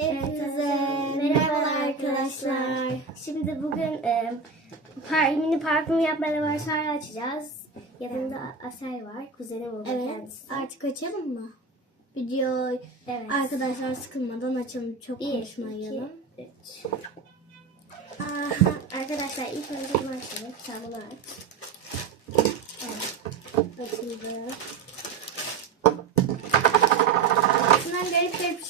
Hepinize merhaba arkadaşlar. Şimdi bugün e, par, mini parfüm yapma laboratuvarı açacağız. Yanında Asel var. Kuzenim oldu Evet kendisi. artık açalım mı? Video Evet. arkadaşlar sıkılmadan açalım. Çok Bir, iki, konuşmayalım. üç. Aha, arkadaşlar ilk önce bunu açalım. Sen bunu aç. Evet. Açıldı.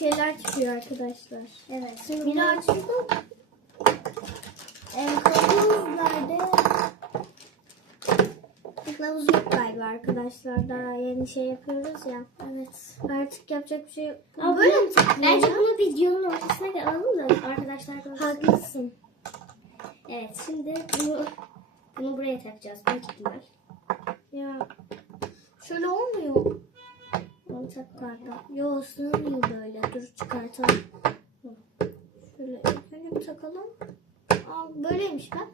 Şeyler çıkıyor arkadaşlar. Evet. Şimdi Bir bunu daha açalım. Evet, kılavuz yok galiba arkadaşlar. Daha yeni şey yapıyoruz ya. Evet. Artık yapacak bir şey yok. Ama Böyle mi Bence bunu videonun ortasına alalım da arkadaşlar görsün. Haklısın. Evet şimdi bunu bunu buraya takacağız büyük ihtimal. Ya şöyle olmuyor Tak galiba. Yo sığmıyor böyle. Dur çıkartalım. Şöyle önce takalım. Aa, böyleymiş ben.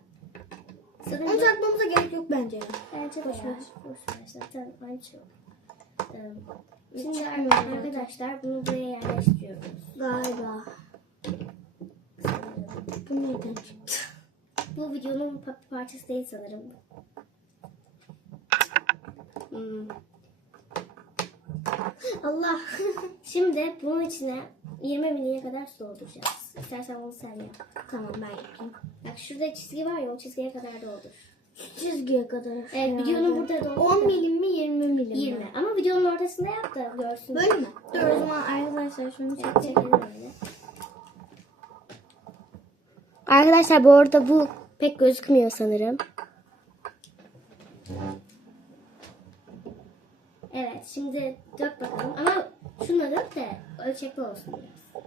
Sanırım Onu takmamıza gerek yok bence bence boş ver. Boş ver zaten yok. Ee, Şimdi arkadaşlar bunu buraya yerleştiriyoruz. Galiba. Bu nereden çıktı? Bu videonun pa- parçası değil sanırım. Hmm. Allah. Şimdi bunun içine 20 miliye kadar su dolduracağız. İstersen bunu sen yap. tamam ben yapayım. Bak şurada çizgi var ya o çizgiye kadar doldur. Çizgiye kadar. Evet videonun burada doldur. 10 milim mi 20 milim mi? 20. Ama videonun ortasında yap da görsün. Böyle mi? Dur o zaman arkadaşlar şunu Evet, çekelim öyle. Arkadaşlar bu arada bu pek gözükmüyor sanırım. Evet şimdi dök bakalım ama şunu dök de ölçekli olsun biraz.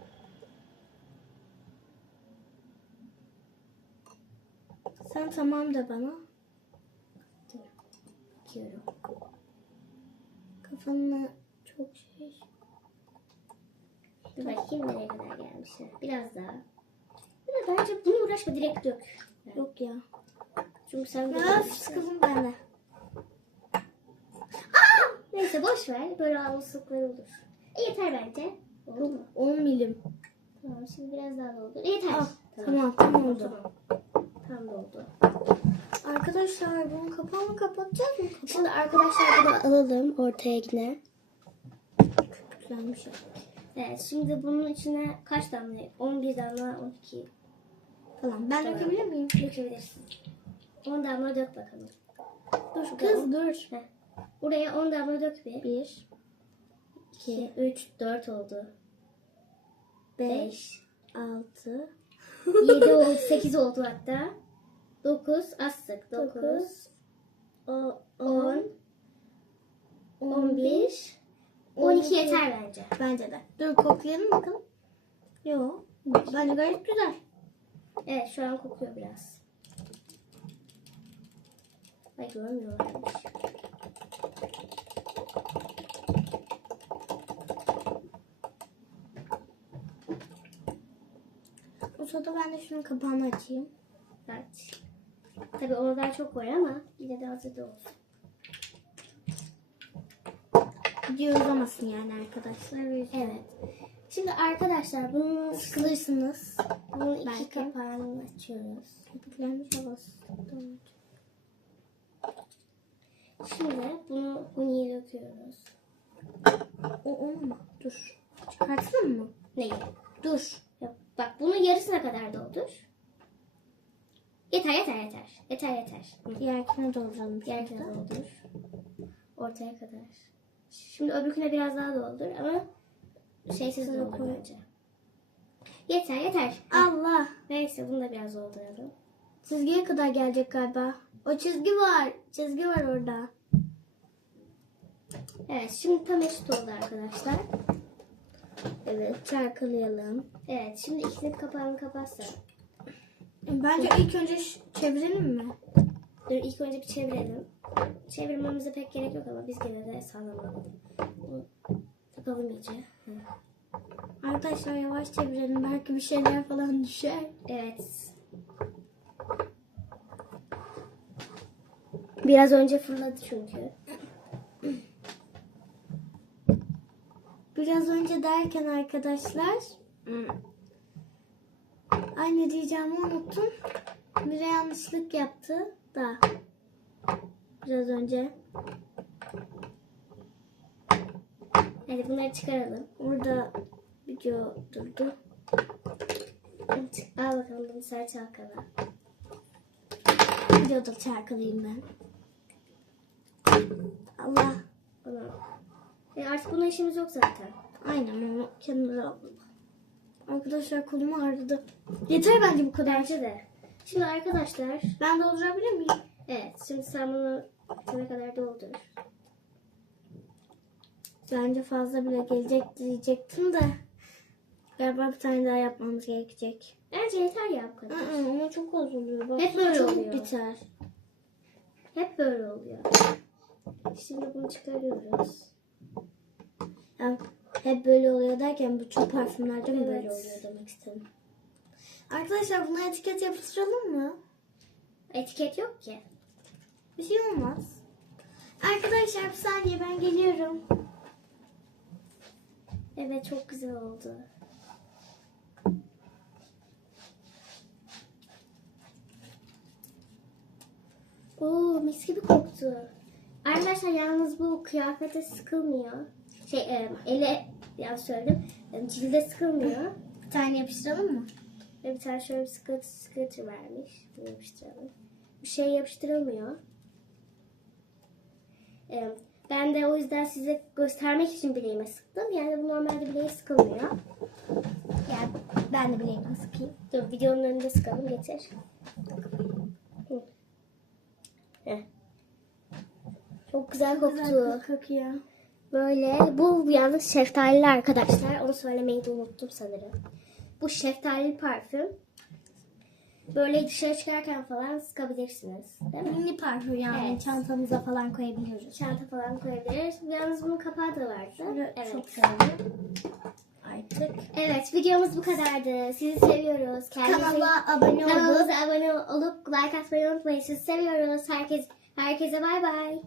Sen tamam da bana. Dur. Bakıyorum. Kafanı çok şey. Dur bakayım nereye kadar gelmiş. Biraz daha. Bir de bence bunu uğraşma direkt dök. Yok ya. Çünkü sen Ya sıkıldım ben de. Neyse boş ver. Böyle almışlıklar olur. E, yeter bence. Oldu mu? 10 milim. Tamam şimdi biraz daha doldur. Yeter. Ah, tamam tamam oldu. Tamam. Tam doldu. Arkadaşlar bunun kapağını kapatacağız mı? Şimdi arkadaşlar bunu alalım ortaya yine. Güzelmiş. Evet şimdi bunun içine kaç damla? 11 damla 12 Tamam ben dökebilir miyim? dökebilirsin. 10 damla dök bakalım. Dur Kız dur. Heh. Buraya 10 damla dök bir. 1, 2, 3, 4 oldu. 5, 5, 6, 7 oldu, 8 oldu hatta. 9, az sık. 9, 9, 10, 11, 12 yeter bence. Bence de. Dur koklayalım bakalım. Yok. Bence gayet güzel. Evet şu an kokuyor biraz. Ay görmüyorlarmış. O sırada ben de şunun kapağını açayım. Evet. Tabii ona daha çok var ama yine de hazır da olsun. Video uzamasın yani arkadaşlar. Evet. Şimdi arkadaşlar bunun, Sıkılırsınız. bunun iki Belki. kapağını açıyoruz. Köpüklenmiş havası. Şimdi bunu huniye döküyoruz. O olma. Dur. Çıkartsın mı? Neyi? Dur. Bak bunu yarısına kadar doldur. Yeter yeter yeter. Yeter yeter. Diğerkine dolduralım. Diğer şurada. kere doldur. Ortaya kadar. Şimdi öbürküne biraz daha doldur ama şeysiz doldur bence. Yeter yeter. Allah. Neyse bunu da biraz dolduralım. Çizgiye kadar gelecek galiba. O çizgi var. Çizgi var orada. Evet şimdi tam eşit oldu arkadaşlar. Evet. Çarkılayalım. Evet şimdi ikisinin kapağını kapatsa. Bence ilk önce çevirelim mi? Dur ilk önce bir çevirelim. Çevirmemize pek gerek yok ama biz gene de sağlamalım. Bunu Takalım iyice. Hı. Arkadaşlar yavaş çevirelim. Belki bir şeyler falan düşer. Evet. Biraz önce fırladı çünkü. Biraz önce derken arkadaşlar Ay ne diyeceğimi unuttum. Mira yanlışlık yaptı da. Biraz önce. Hadi bunları çıkaralım. Orada video durdu. Al bakalım bunu sen çalkala. Videoda çarkılayayım ben. Allah. Onu. E artık buna işimiz yok zaten. Aynen onu kenara aldım. Arkadaşlar kolum ağrıdı. Yeter bence bu kadar. Bence de. Şimdi arkadaşlar Ben doldurabilir miyim? evet şimdi sen bunu bitene kadar doldur. Bence fazla bile gelecek diyecektim de. Galiba bir tane daha yapmamız gerekecek. Bence yeter ya bu kadar. Aa, ama çok az oluyor. Bak, Hep böyle oluyor. biter. Hep böyle oluyor. Şimdi bunu çıkarıyoruz. Yani hep böyle oluyor derken bütün parfümlerde mi Evet. böyle oluyor demek istedim. Arkadaşlar buna etiket yapıştıralım mı? Etiket yok ki. Bir şey olmaz. Arkadaşlar bir saniye ben geliyorum. Evet çok güzel oldu. Oo mis gibi koktu. Arkadaşlar yalnız bu kıyafete sıkılmıyor. Şey e, ele yanlış söyledim. E, cilde sıkılmıyor. Bir tane yapıştıralım mı? Ve bir tane şöyle bir sıkıntı sıkıntı vermiş. Bunu yapıştıralım. Bir şey yapıştırılmıyor. E, ben de o yüzden size göstermek için bileğime sıktım. Yani bu normalde bileğe sıkılmıyor. Yani ben de bileğimi sıkayım. Dur videonun önünde sıkalım getir. Hı. Heh. Çok güzel koktu. Güzel kokuyor. Böyle bu yalnız şeftalili arkadaşlar. Onu söylemeyi de unuttum sanırım. Bu şeftalili parfüm. Böyle dışarı çıkarken falan sıkabilirsiniz. Değil mi? Mini parfüm yani Evet. çantamıza falan koyabiliyoruz. Çanta falan koyabiliriz. Yalnız bunun kapağı da vardı. Evet. Çok sevdim. Artık. Evet videomuz bu kadardı. Sizi seviyoruz. Kendinize- Kanala abone olup Kanalımıza abone olup like atmayı unutmayın. Sizi seviyoruz. Herkes herkese bay bay.